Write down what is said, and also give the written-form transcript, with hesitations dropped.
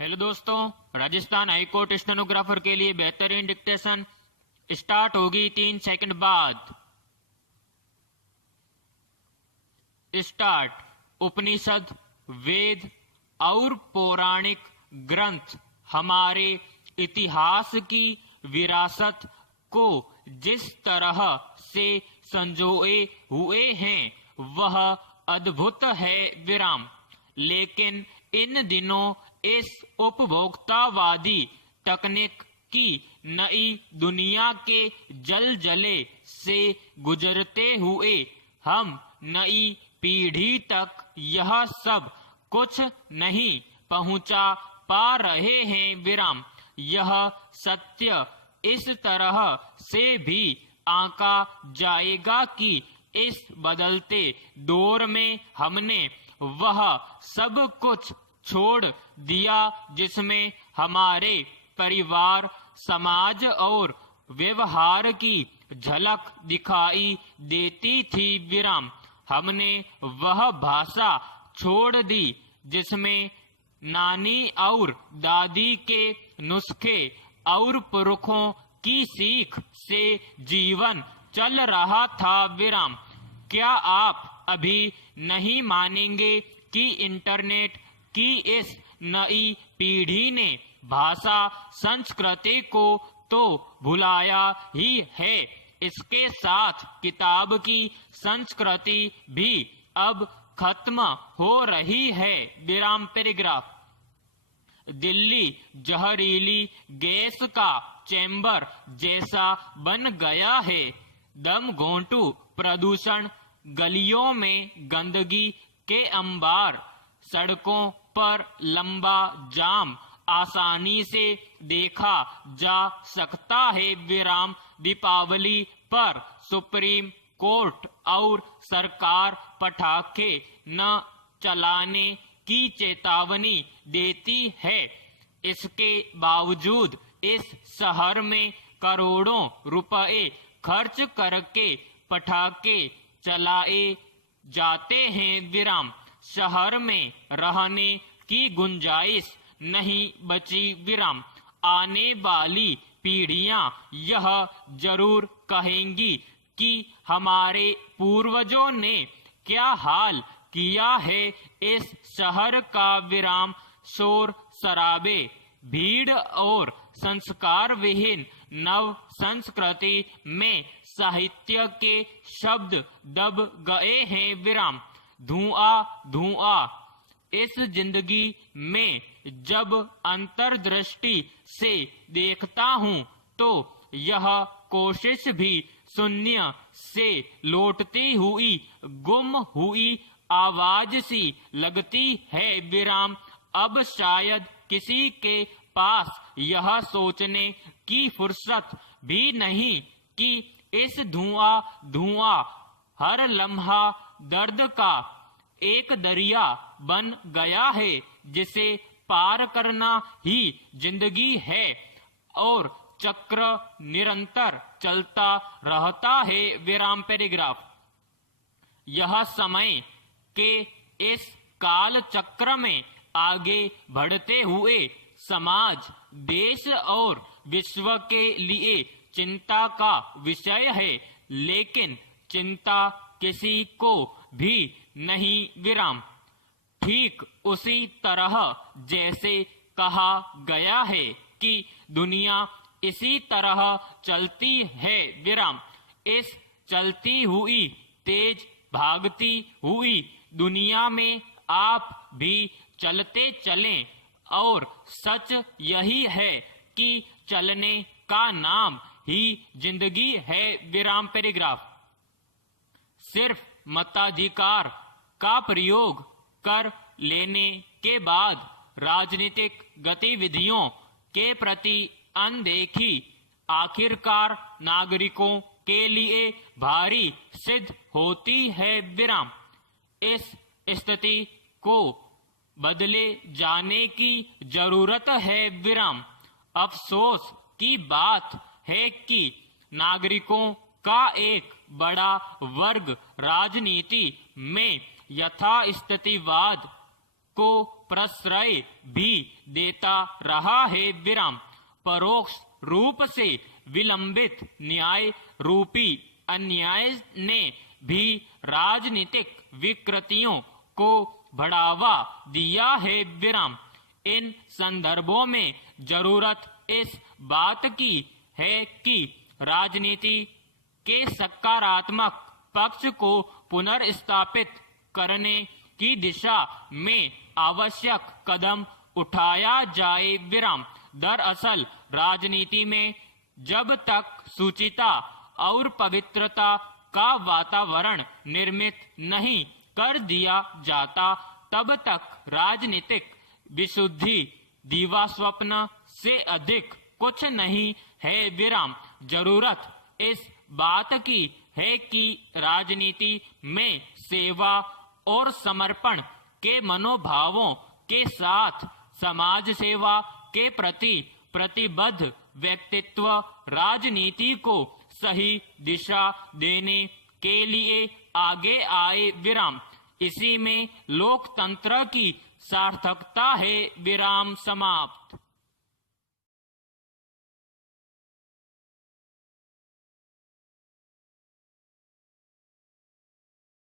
Hello दोस्तों, Rajasthan high court stenographer के लिए बेहतरीन डिक्टेशन स्टार्ट होगी 3 सेकंड बाद। स्टार्ट। उपनिषद, वेद और पौराणिक ग्रंथ हमारे इतिहास की विरासत को जिस तरह से संजोए हुए हैं वह अद्भुत है विराम। लेकिन इन दिनों इस उपभोक्तावादी तकनीक की नई दुनिया के जलजले से गुजरते हुए हम नई पीढ़ी तक यह सब कुछ नहीं पहुंचा पा रहे हैं विराम। यह सत्य इस तरह से भी आंका जाएगा कि इस बदलते दौर में हमने वह सब कुछ छोड़ दिया जिसमें हमारे परिवार, समाज और व्यवहार की झलक दिखाई देती थी विराम। हमने वह भाषा छोड़ दी जिसमें नानी और दादी के नुस्खे और पुरखों की सीख से जीवन चल रहा था विराम। क्या आप अभी नहीं मानेंगे कि इंटरनेट की इस नई पीढ़ी ने भाषा संस्कृति को तो भुलाया ही है, इसके साथ किताब की संस्कृति भी अब खत्म हो रही है विराम। पैराग्राफ। दिल्ली जहरीली गैस का चैम्बर जैसा बन गया है। दम घोंटू प्रदूषण, गलियों में गंदगी के अंबार, सड़कों पर लंबा जाम आसानी से देखा जा सकता है विराम। दीपावली पर सुप्रीम कोर्ट और सरकार पटाखे न चलाने की चेतावनी देती है। इसके बावजूद इस शहर में करोड़ों रुपए खर्च करके पटाखे चलाए जाते हैं विराम। शहर में रहने की गुंजाइश नहीं बची विराम। आने वाली पीढ़ियां यह जरूर कहेंगी कि हमारे पूर्वजों ने क्या हाल किया है इस शहर का विराम। शोर शराबे, भीड़ और संस्कार विहीन नव संस्कृति में साहित्य के शब्द दब गए हैं विराम। धुआं धुआं इस जिंदगी में जब अंतर्दृष्टि से देखता हूँ तो यह कोशिश भी शून्य से लौटती हुई गुम हुई आवाज सी लगती है विराम। अब शायद किसी के पास यह सोचने की फुर्सत भी नहीं कि इस धुआं धुआं हर लम्हा दर्द का एक दरिया बन गया है जिसे पार करना ही जिंदगी है और चक्र निरंतर चलता रहता है विराम। पैराग्राफ। यह समय के इस काल चक्र में आगे बढ़ते हुए समाज, देश और विश्व के लिए चिंता का विषय है, लेकिन चिंता किसी को भी नहीं विराम। ठीक उसी तरह जैसे कहा गया है कि दुनिया इसी तरह चलती है विराम। इस चलती हुई, तेज भागती हुई दुनिया में आप भी चलते चलें और सच यही है कि चलने का नाम ही जिंदगी है विराम। पैराग्राफ। सिर्फ मताधिकार का प्रयोग कर लेने के बाद राजनीतिक गतिविधियों के प्रति अनदेखी आखिरकार नागरिकों के लिए भारी सिद्ध होती है विराम। इस स्थिति को बदले जाने की जरूरत है विराम। अफसोस की बात है कि नागरिकों का एक बड़ा वर्ग राजनीति में यथास्थितिवाद को प्रश्रय भी देता रहा है। विराम परोक्ष रूप से विलंबित न्याय रूपी अन्याय ने भी राजनीतिक विकृतियों को बढ़ावा दिया है। विराम इन संदर्भों में जरूरत इस बात की है कि राजनीति के सकारात्मक पक्ष को पुनर्स्थापित करने की दिशा में आवश्यक कदम उठाया जाए। विराम दरअसल राजनीति में जब तक शुचिता और पवित्रता का वातावरण निर्मित नहीं कर दिया जाता, तब तक राजनीतिक विशुद्धि दिवास्वप्न से अधिक कुछ नहीं है। विराम जरूरत इस बात की है कि राजनीति में सेवा और समर्पण के मनोभावों के साथ समाज सेवा के प्रति प्रतिबद्ध व्यक्तित्व राजनीति को सही दिशा देने के लिए आगे आए। विराम इसी में लोकतंत्र की सार्थकता है। विराम समाप्त।